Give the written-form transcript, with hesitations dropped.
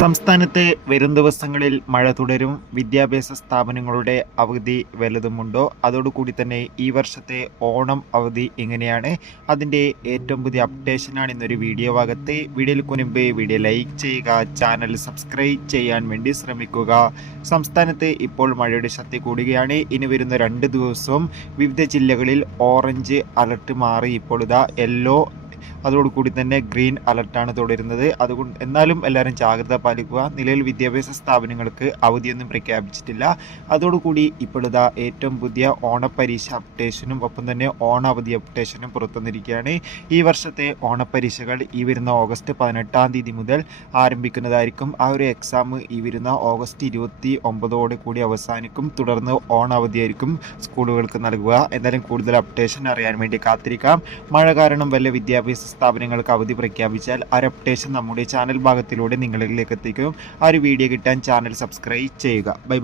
സംസ്ഥാനത്ത് വരും ദിവസങ്ങളിൽ മഴ തുടരും. വിദ്യാഭ്യാസ സ്ഥാപനങ്ങളുടെ അവധി വല്ലതുമുണ്ടോ? അതോടുകൂടി തന്നെ ഈ വർഷത്തെ ഓണം അവധി എങ്ങനെയാണ്? അതിൻ്റെ ഏറ്റവും പുതിയ അപ്ഡേഷനാണ് ഇന്നൊരു വീഡിയോ ഭാഗത്ത്. വീഡിയോയിൽ മുൻപ് വീഡിയോ ലൈക്ക് ചെയ്യുക, ചാനൽ സബ്സ്ക്രൈബ് ചെയ്യാൻ വേണ്ടി ശ്രമിക്കുക. സംസ്ഥാനത്ത് ഇപ്പോൾ മഴയുടെ ശക്തി കൂടുകയാണ്. ഇനി വരുന്ന 2 ദിവസവും വിവിധ ജില്ലകളിൽ ഓറഞ്ച് അലർട്ട് മാറി ഇപ്പോൾ യെല്ലോ, അതോടുകൂടി തന്നെ ഗ്രീൻ അലർട്ടാണ് തുടരുന്നത്. അതുകൊണ്ട് എന്നാലും എല്ലാവരും ജാഗ്രത പാലിക്കുക. നിലവിൽ വിദ്യാഭ്യാസ സ്ഥാപനങ്ങൾക്ക് അവധിയൊന്നും പ്രഖ്യാപിച്ചിട്ടില്ല. അതോടുകൂടി ഇപ്പോഴത്തെ ഏറ്റവും പുതിയ ഓണപ്പരീക്ഷ അപ്ഡേഷനും ഒപ്പം തന്നെ ഓണാവധി അപ്ഡേഷനും പുറത്തുവന്നിരിക്കുകയാണ്. ഈ വർഷത്തെ ഓണപ്പരീക്ഷകൾ ഈ വരുന്ന ഓഗസ്റ്റ് 18-ാം തീയതി മുതൽ ആരംഭിക്കുന്നതായിരിക്കും. ആ ഒരു എക്സാം ഈ വരുന്ന ഓഗസ്റ്റ് 29 കൂടി അവസാനിക്കും. തുടർന്ന് ഓണാവധിയായിരിക്കും സ്കൂളുകൾക്ക് നൽകുക. എന്തായാലും കൂടുതൽ അപ്ഡേഷൻ അറിയാൻ വേണ്ടി കാത്തിരിക്കാം. മഴ കാരണം വല്ല വിദ്യാഭ്യാസ സ്ഥാപനങ്ങൾക്ക് അവധി പ്രഖ്യാപിച്ചാൽ ആ അപ്ഡേഷൻ നമ്മുടെ ചാനൽ ഭാഗത്തിലൂടെ നിങ്ങളിലേക്ക് എത്തിക്കും. ആ ഒരു വീഡിയോ കിട്ടാൻ ചാനൽ സബ്സ്ക്രൈബ് ചെയ്യുക. Bye bye.